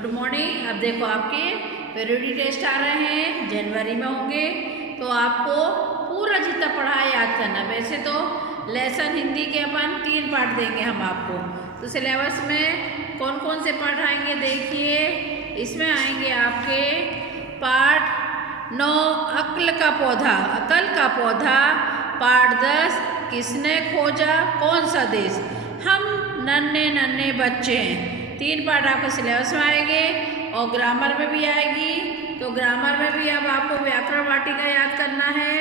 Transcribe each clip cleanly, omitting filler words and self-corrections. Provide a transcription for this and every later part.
Good morning. अब देखो आपके पीरियडिक टेस्ट आ रहे हैं, जनवरी में होंगे, तो आपको पूरा जितना पढ़ा है याद करना। वैसे तो लेसन हिंदी के अपन 3 पार्ट देंगे हम आपको, तो सिलेबस में कौन कौन से पार्ट आएंगे देखिए। इसमें आएंगे आपके पार्ट 9 अक्ल का पौधा, अकल का पौधा। पार्ट 10 किसने खोजा कौन सा देश, हम नन्हे नन्हे बच्चे हैं। 3 पार्ट आपके सिलेबस में आएंगे और ग्रामर में भी आएगी। तो ग्रामर में भी अब आपको व्याकरण वाटिका याद करना है।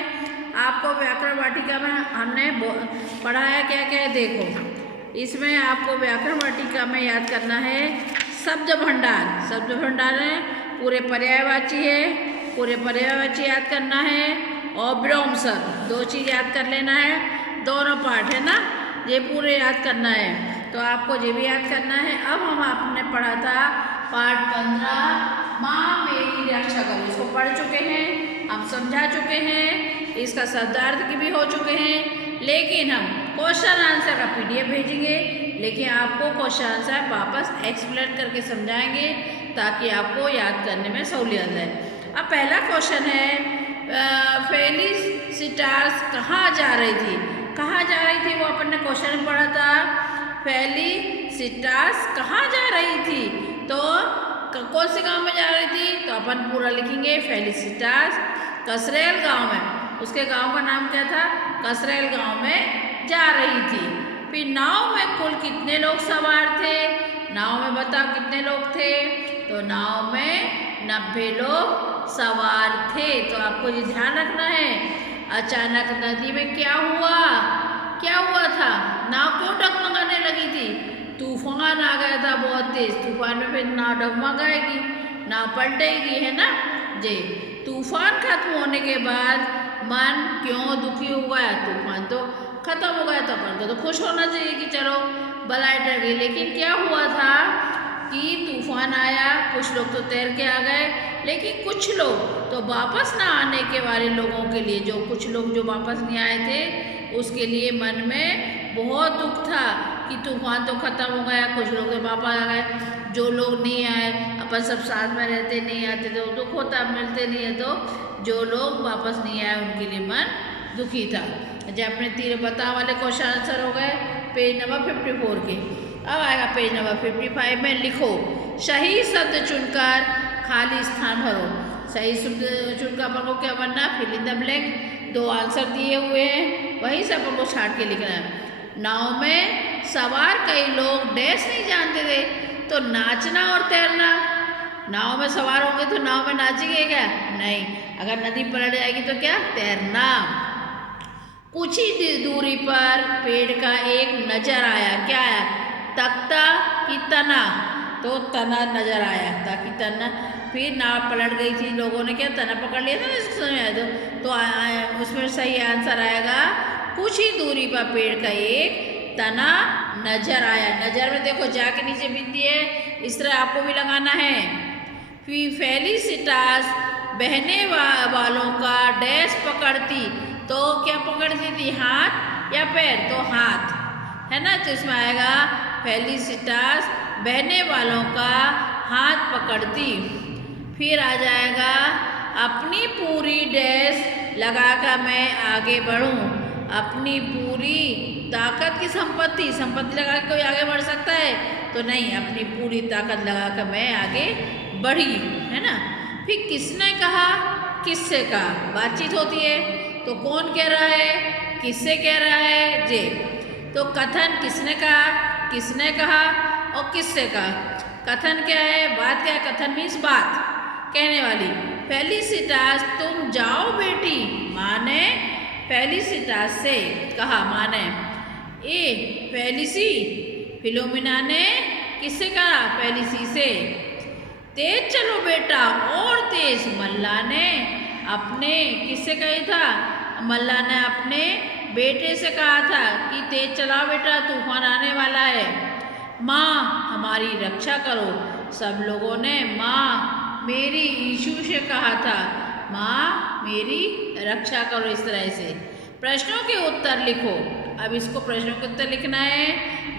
आपको व्याकरण वाटिका में हमने पढ़ाया क्या क्या है देखो। इसमें आपको व्याकरण वाटिका में याद करना है शब्द भंडार। शब्द भंडार है पूरे पर्यायवाची है, पूरे पर्यायवाची याद करना है और विलोम शब्द 2 चीज़ याद कर लेना है। दोनों पार्ट है ना, ये पूरे याद करना है, तो आपको ये भी याद करना है। अब हम आपने पढ़ा था पार्ट 15 माँ मेरी रक्षा करो, इसको पढ़ चुके हैं, हम समझा चुके हैं, इसका शब्दार्थ की भी हो चुके हैं। लेकिन हम क्वेश्चन आंसर का PDF भेजेंगे, लेकिन आपको क्वेश्चन आंसर वापस एक्सप्लेन करके समझाएंगे ताकि आपको याद करने में सहूलियत है। अब पहला क्वेश्चन है फेलिसिटास कहाँ जा रही थी। कहाँ जा रही थी वो अपन ने क्वेश्चन में पढ़ा था। फेलिसिटास कहाँ जा रही थी, तो कौन से गांव में जा रही थी, तो अपन पूरा लिखेंगे फेलिसिटास कसरेल गांव में, उसके गांव का नाम क्या था, कसरेल गांव में जा रही थी। फिर नाव में कुल कितने लोग सवार थे, नाव में बताओ कितने लोग थे, तो नाव में 90 लोग सवार थे। तो आपको ये ध्यान रखना है। अचानक नदी में क्या हुआ, क्या हुआ था, नाव क्यों डगमगाने लगी थी, तूफान आ गया था बहुत तेज। तूफान में फिर नाव डगमगाएगी, नाव पलटेगी, है ना जी। तूफान खत्म होने के बाद मन क्यों दुखी हुआ है, तूफान तो खत्म हो गया, तो अपन को तो खुश होना चाहिए कि चलो भलाई डर गई। लेकिन क्या हुआ था कि तूफान आया, कुछ लोग तो तैर के आ गए, लेकिन कुछ लोग तो वापस ना आने के वाले लोगों के लिए, जो कुछ लोग जो वापस नहीं आए थे, उसके लिए मन में बहुत दुख था कि तूफान तो ख़त्म हो गया, कुछ लोग तो वापस आ गए। जो लोग नहीं आए, अपन सब साथ में रहते, नहीं आते तो दुख होता, मिलते नहीं है, तो जो लोग वापस नहीं आए उनके लिए मन दुखी था। जब अपने 3 बता वाले क्वेश्चन आंसर हो गए पेज नंबर 54 के। अब आएगा पेज नंबर 55 में लिखो सही शब्द चुनकर खाली स्थान भरो। सही शब्द चुनकर अपन को क्या बनना, fill in the blank. 2 answer दिए हुए हैं, वहीं से अपन को छाट के लिखना है। नाव में सवार कई लोग डैश नहीं जानते थे, तो नाचना और तैरना। नाव में सवार होंगे तो नाव में नाचेंगे क्या, नहीं। अगर नदी पलट जाएगी तो क्या, तैरना। कुछ ही दूरी पर पेड़ का एक नजर आया, क्या आया, तख्ता की तना, तो तना नजर आया, ताकि तना। फिर नाव पलट गई थी, लोगों ने क्या तना पकड़ लिया था ना, इसको समझ आया तो उसमें सही आंसर आएगा कुछ ही दूरी पर पेड़ का एक तना नजर आया। नजर में देखो जाके नीचे बिंदी है, इस तरह आपको भी लगाना है। फिर फेलिसिटास बहने वालों का डैश पकड़ती, तो क्या पकड़ती थी, हाथ या पैर, तो हाथ, है ना। तो इसमें आएगा फेलिसिटास बहने वालों का हाथ पकड़ती। फिर आ जाएगा अपनी पूरी डैश लगाकर मैं आगे बढ़ूं। अपनी पूरी ताकत की संपत्ति, संपत्ति लगा के कोई आगे बढ़ सकता है, तो नहीं, अपनी पूरी ताकत लगाकर मैं आगे बढ़ी, है ना। फिर किसने कहा, किससे कहा, बातचीत होती है, तो कौन कह रहा है, किससे कह रहा है जे। तो कथन किसने कहा, किसने कहा और किससे कहा। कथन क्या है, बात क्या है, कथन मीन्स बात कहने वाली। फेलिसिटास तुम जाओ बेटी, माँ ने फेलिसिटास से कहा, माँ ने। फेलिसी फिलोमिना ने किससे कहा, फेलिसी से। तेज चलो बेटा, और तेज मल्ला ने अपने किससे कही था, मल्ला ने अपने बेटे से कहा था कि तेज चलाओ बेटा, तूफान आने वाला है। माँ हमारी रक्षा करो, सब लोगों ने माँ मेरी यीशु से कहा था, माँ मेरी रक्षा करो, इस तरह से। प्रश्नों के उत्तर लिखो। अब इसको प्रश्नों के उत्तर लिखना है।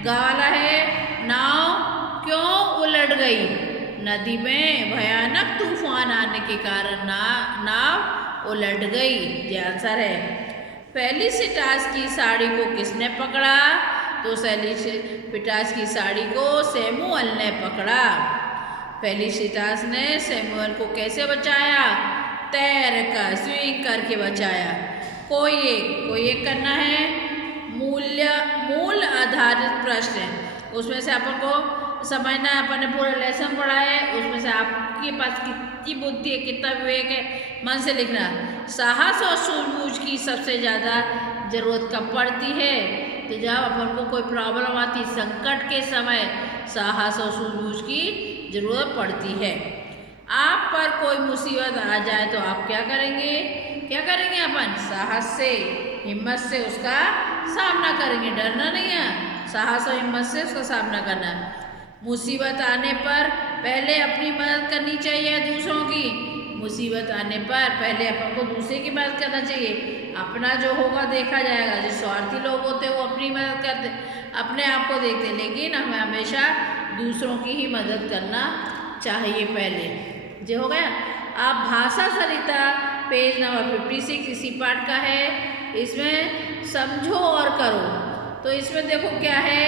गाला है नाव क्यों उलट गई, नदी में भयानक तूफान आने के कारण नाव उलट गई। ये आंसर है। फेलिसिटास की साड़ी को किसने पकड़ा? तो फेलिसिटास की साड़ी को सैमुअल ने पकड़ा। फेलिसिटास ने सैमुअल को कैसे बचाया? तैर कर, स्विंग करके बचाया। कोई एक करना है मूल आधारित प्रश्न। उसमें से अपन को समझना है, अपन ने पूरा लेसन पढ़ा है, उसमें से आपके पास कितनी बुद्धि है, कितना विवेक है, मन से लिखना। साहस और सूझबूझ की सबसे ज़्यादा जरूरत कब पड़ती है? तो जब अपन को कोई प्रॉब्लम आती, संकट के समय साहस और सूझबूझ की जरूरत पड़ती है। आप पर कोई मुसीबत आ जाए तो आप क्या करेंगे? अपन साहस से, हिम्मत से उसका सामना करेंगे। डरना नहीं है, साहस और हिम्मत से उसका सामना करना। मुसीबत आने पर पहले अपनी मदद करनी चाहिए दूसरों की। मुसीबत आने पर पहले अपन को दूसरे की मदद करना चाहिए। अपना जो होगा देखा जाएगा। जो स्वार्थी लोग होते हैं वो अपनी मदद करते, अपने आप को देखते, लेकिन हमें हमेशा दूसरों की ही मदद करना चाहिए पहले। जो हो गया। आप भाषा सरिता पेज नंबर 56 इसी पाठ का है। इसमें समझो और करो। तो इसमें देखो क्या है,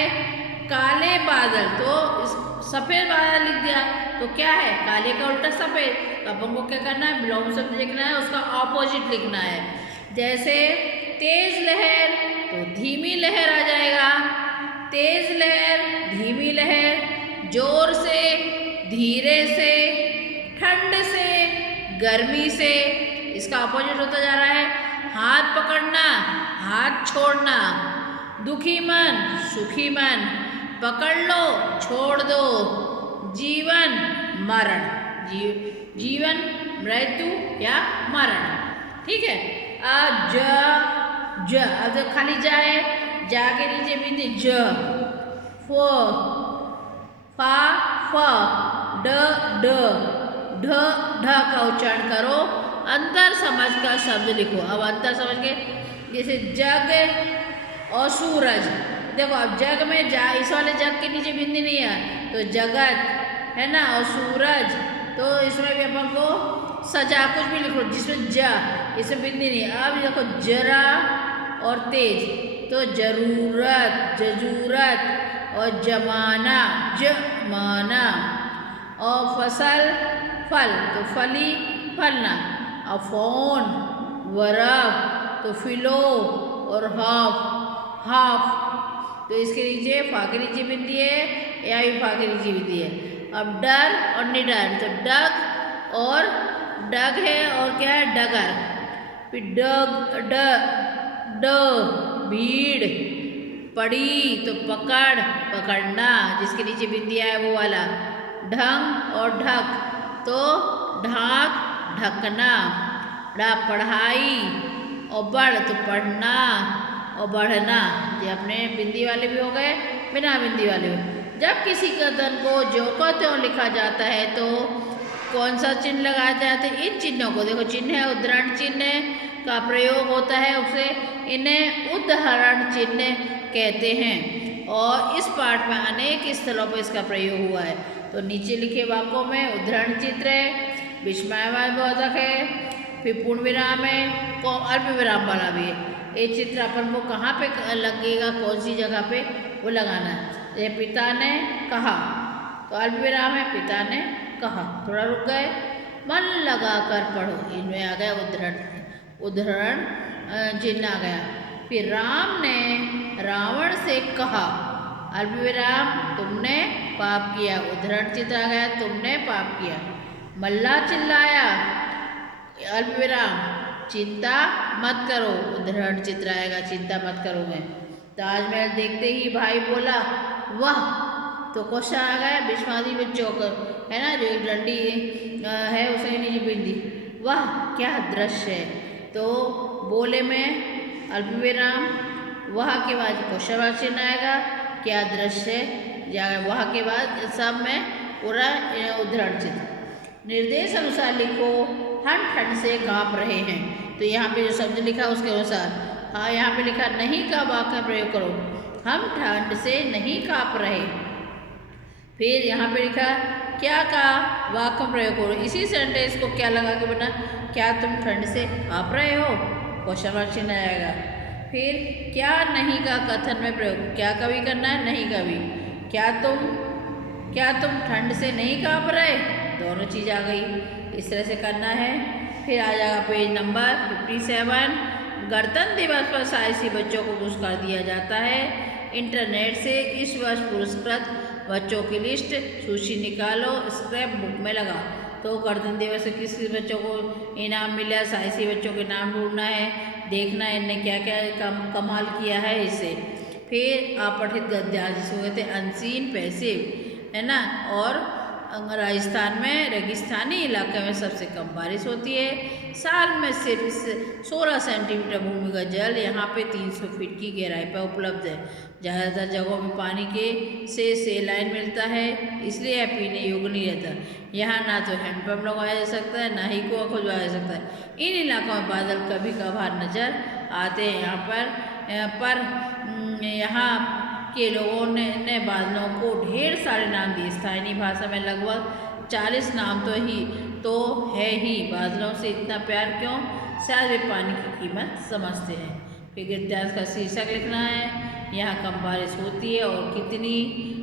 काले बादल, तो सफ़ेद बादल लिख दिया तो क्या है? काले का उल्टा सफ़ेद। तो अपन को क्या करना है? बिलोंग शब्द लिखना है, उसका ऑपोजिट लिखना है। जैसे तेज लहर तो धीमी लहर आ जाएगा। तेज लहर, धीमी लहर, जोर से, धीरे से, ठंड से, गर्मी से। इसका ऑपोजिट होता जा रहा है। हाथ पकड़ना, हाथ छोड़ना, दुखी मन, सुखी मन, पकड़ लो, छोड़ दो, जीवन, मरण, जीवन, मृत्यु या मरण। ठीक है। अब जो खाली जा है, जा के नीचे बिंदी ज, फ, फा, फ, ड, ढ का उच्चारण करो। अंतर समझ का शब्द लिखो। अब अंतर समझ के, जैसे जग और सूरज। देखो अब जग में जा, इस वाले जग के नीचे बिंदी नहीं है तो जगत है ना, और सूरज, तो इसमें भी अपन को सजा कुछ भी लिखो जिसमें ज, इसमें बिंदी नहीं है। अब देखो जरा और तेज, तो जरूरत, जजूरत, और जमाना, जमाना, और फसल, फल, तो फली, फलना, और फोन, बर्फ, तो फिलो, और हाफ, तो इसके नीचे फा के नीचे बिंदी है, या भी फा के नीचे बिंदी है। अब डर और निडर, तो डग और डग है, और क्या है? डगर। फिर भीड़, पड़ी, तो पकड़, पकड़ना, जिसके नीचे बिंदी है वो वाला। ढंग और ढक, तो ढाक, ढकना। पढ़ाई, और बढ़, तो पढ़ना और बढ़ना। ये अपने बिंदी वाले भी हो गए, बिना बिंदी वाले भी। जब किसी कथन को जो को त्यों लिखा जाता है तो कौन सा चिन्ह लगाया जाता है? इन चिन्हों को देखो, चिन्ह है उद्धरण चिन्ह का प्रयोग होता है, उसे इन्हें उदाहरण चिन्ह कहते हैं। और इस पाठ में अनेक स्थलों पर इसका प्रयोग हुआ है। तो नीचे लिखे वाक्यों में उद्धरण चित्र है, विस्मयवाद बोधक है, फिर पूर्ण विराम है, अल्प विराम वाला भी है। ये चित्र अपन को कहाँ पे लगेगा, कौन सी जगह पे, वो लगाना है। ये पिता ने कहा, तो अल्प विराम है, पिता ने कहा। थोड़ा रुक गए, मन लगा कर पढ़ो, इनमें आ गया उद्धरण चिन्ह आ गया। फिर राम ने रावण से कहा, अल्प विराम, तुमने पाप किया, उद्धरण चित्र आ गया, तुमने पाप किया। मल्ला चिल्लाया, अल्प विराम, चिंता मत करो, उद्धरण चित्र आएगा, चिंता मत करो मैं। ताजमहल देखते ही भाई बोला वाह, तो क्वेश्चन आ गया विस्मादी में चौकर, है ना, जो डंडी है उसे नीचे बिंदी, वाह क्या दृश्य है। तो बोले में अल्प विराम, वह के बाद क्वेश्चन चिन्ह आएगा, क्या दृश्य है, वह के बाद सब में पूरा उद्धरण चित्र। निर्देश अनुसार लिखो, हम ठंड से काँप रहे हैं। तो यहाँ पे जो शब्द लिखा उसके अनुसार, हाँ यहाँ पे लिखा नहीं का वाक्य प्रयोग करो, हम ठंड से नहीं काँप रहे। फिर यहाँ पे लिखा क्या का वाक्य प्रयोग करो। इसी सेंटेंस को क्या लगा के बना, क्या तुम ठंड से काँप रहे हो, क्वेश्चन मार्क चिन्ह आएगा। फिर क्या नहीं का कथन में प्रयोग, क्या कभी करना है, नहीं कभी। क्या तुम ठंड से नहीं काँप रहे, दोनों चीज़ आ गई, इस तरह से करना है। फिर आ जाएगा पेज नंबर 57। गणतंत्र दिवस पर साहसी बच्चों को पुरस्कार दिया जाता है। इंटरनेट से इस वर्ष पुरस्कृत बच्चों की लिस्ट सूची निकालो, स्क्रैप बुक में लगा। तो गणतंत्र दिवस से किस किस बच्चों को इनाम मिला, साहसी बच्चों के नाम ढूंढना है, देखना है इनने क्या क्या कमाल किया है इससे। फिर अपठित गद्यांश जिसको कहते हैं अनसीन पैसिव, है ना। और राजस्थान में रेगिस्तानी इलाके में सबसे कम बारिश होती है। साल में सिर्फ 16 सेंटीमीटर भूमि का जल यहाँ पे 300 फीट की गहराई पर उपलब्ध है। ज़्यादातर जगहों में पानी के से लाइन मिलता है, इसलिए यह पीने योग्य नहीं रहता। यहाँ ना तो हैंडपम्प लगवाया जा सकता है, ना ही कुआं खुदवाया जा सकता है। इन इलाकों में बादल कभी कभार नजर आते हैं। यहाँ के लोगों ने बादलों को ढेर सारे नाम दिए। स्थानीय भाषा में लगभग 40 नाम तो है ही। बादलों से इतना प्यार क्यों, शायद वे पानी की कीमत समझते हैं। फिर गद्यांश का शीर्षक लिखना है, यहाँ कम बारिश होती है और कितनी,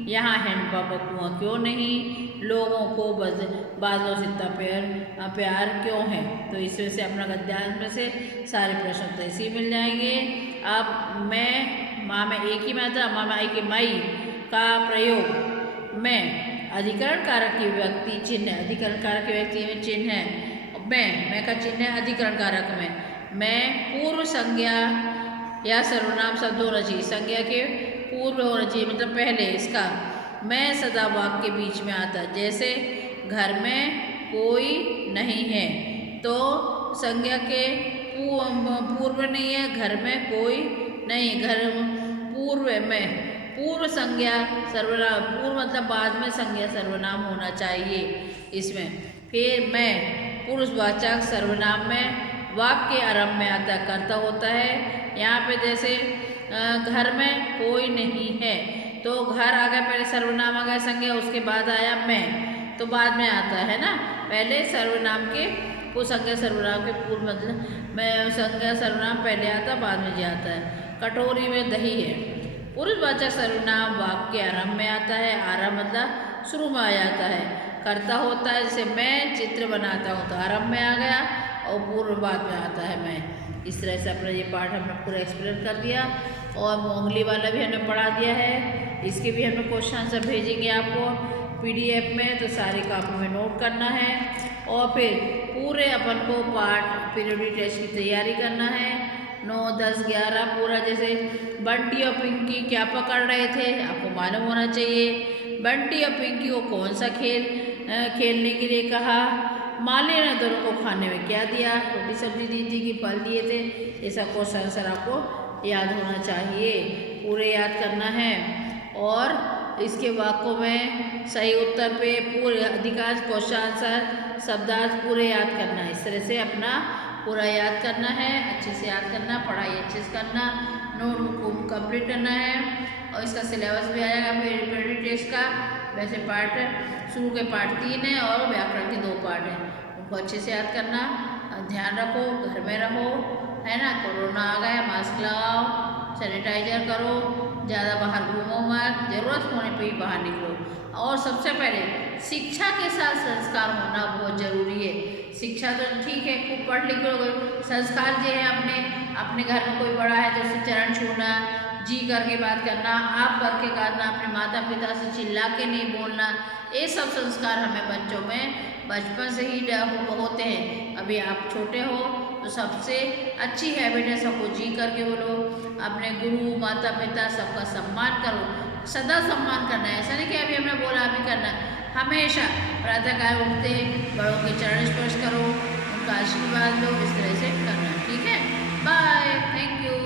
यहाँ हैंडपम्प कुआं क्यों नहीं, लोगों को बादलों से इतना प्यार क्यों है। तो इसमें से अपना गद्यांश में से सारे प्रश्न तो ऐसे ही मिल जाएंगे। अब मैं माँ में एक ही मात्रा, माँ में आई के माई का प्रयोग में अधिकरण कारक की व्यक्ति चिन्ह है। अधिकरण कारक की व्यक्ति में चिन्ह है मैं का चिन्ह है अधिकरण कारक में। मैं पूर्व संज्ञा या सर्वनाम शब्द होना चाहिए, संज्ञा के पूर्व होना चाहिए, मतलब पहले इसका। मैं सदा वाक्य के बीच में आता, जैसे घर में कोई नहीं है तो संज्ञा के पूर्व नहीं है, घर में कोई नहीं, घर पूर्व में पूर्व संज्ञा सर्वनाम, पूर्व मतलब बाद में संज्ञा सर्वनाम होना चाहिए इसमें। फिर मैं पुरुषवाचक सर्वनाम में वाक्य आरंभ में आता, कर्ता होता है। यहाँ पे जैसे घर में कोई नहीं है तो घर आ गया, पहले सर्वनाम आ गया संज्ञा, उसके बाद आया मैं, तो बाद में आता है ना। पहले सर्वनाम के वो संज्ञा सर्वनाम के पूर्व मतलब मैं संज्ञा सर्वनाम पहले आता, बाद में जे आता है। कटोरी में दही है। पुरुषवाचक सर्वनाम वाक्य आरंभ में आता है, आरंभ मतलब शुरू में आ जाता है। कर्ता होता है, जैसे मैं चित्र बनाता हूँ तो आरंभ में आ गया और पूर्व बाद में आता है मैं। इस तरह से अपना ये पाठ हमने पूरा एक्सप्लेन कर दिया और मोंगली वाला भी हमने पढ़ा दिया है। इसके भी हमने क्वेश्चन आंसर भेजेंगे आपको PDF में, तो सारी कॉपी में नोट करना है। और फिर पूरे अपन को पाठ पीरियडिक टेस्ट की तैयारी करना है। 9, 10, 11 पूरा, जैसे बंटी और पिंकी क्या पकड़ रहे थे आपको मालूम होना चाहिए। बंटी और पिंकी को कौन सा खेल खेलने के लिए कहा, माली ने दोनों को खाने में क्या दिया, रोटी सब्जी दी थी कि फल दिए थे। ऐसा क्वेश्चन आंसर आपको याद होना चाहिए, पूरे याद करना है। और इसके वाक्यों में सही उत्तर पे पूरे अधिकांश क्वेश्चन आंसर शब्दार्थ पूरे याद करना है। इस तरह से अपना पूरा याद करना है, अच्छे से याद करना, पढ़ाई अच्छे से करना, नोटबुक को कंप्लीट करना है। और इसका सिलेबस भी आएगा पीरियडिक टेस्ट का। वैसे पार्ट शुरू के पार्ट 3 है और व्याकरण के 2 पार्ट हैं, उनको अच्छे से याद करना। ध्यान रखो, घर में रहो, है ना। कोरोना आ गया, मास्क लगाओ, सैनिटाइजर करो, ज़्यादा बाहर घूमो मत, ज़रूरत होने पे ही बाहर निकलो। और सबसे पहले शिक्षा के साथ संस्कार होना बहुत ज़रूरी है। शिक्षा तो ठीक है, खूब पढ़ लिख लो, संस्कार जो है अपने घर में कोई बड़ा है तो उससे चरण छूना, जी करके बात करना, आप करके करना, अपने माता पिता से चिल्ला के नहीं बोलना, ये सब संस्कार हमें बच्चों में बचपन से ही होते हैं। अभी आप छोटे हो तो सबसे अच्छी हैबिट है सबको जी करके बोलो, अपने गुरु माता पिता सबका सम्मान करो, सदा सम्मान करना है। ऐसा नहीं कि अभी हमने बोला अभी करना, हमेशा प्रातःकाल उठते बड़ों के चरण स्पर्श करो, उनका आशीर्वाद लो, इस तरह से करना। ठीक है, बाय, थैंक यू।